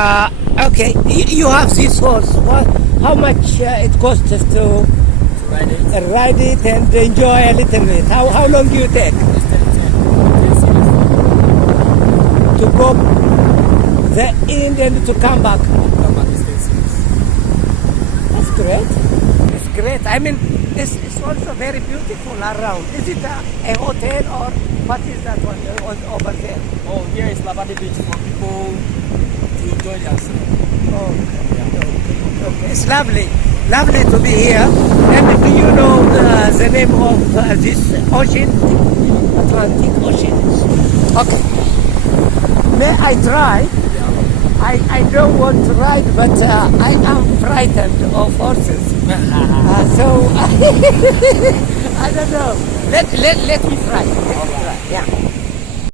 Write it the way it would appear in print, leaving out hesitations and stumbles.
Okay, you have this horse. How much it costs to ride it and enjoy a little bit? How long do you take to go the end and to come back? That's great. It's great. I mean, it's also very beautiful around. Is it a hotel or what is that one over there? Oh, here is Labadi Beach for people to enjoy themselves. Oh, okay. It's lovely. Lovely to be here. And do you know the name of this ocean? Atlantic Ocean. Okay. May I try? I don't want to ride, but I am frightened of horses. So I don't know. Let me try. Let me try. Yeah.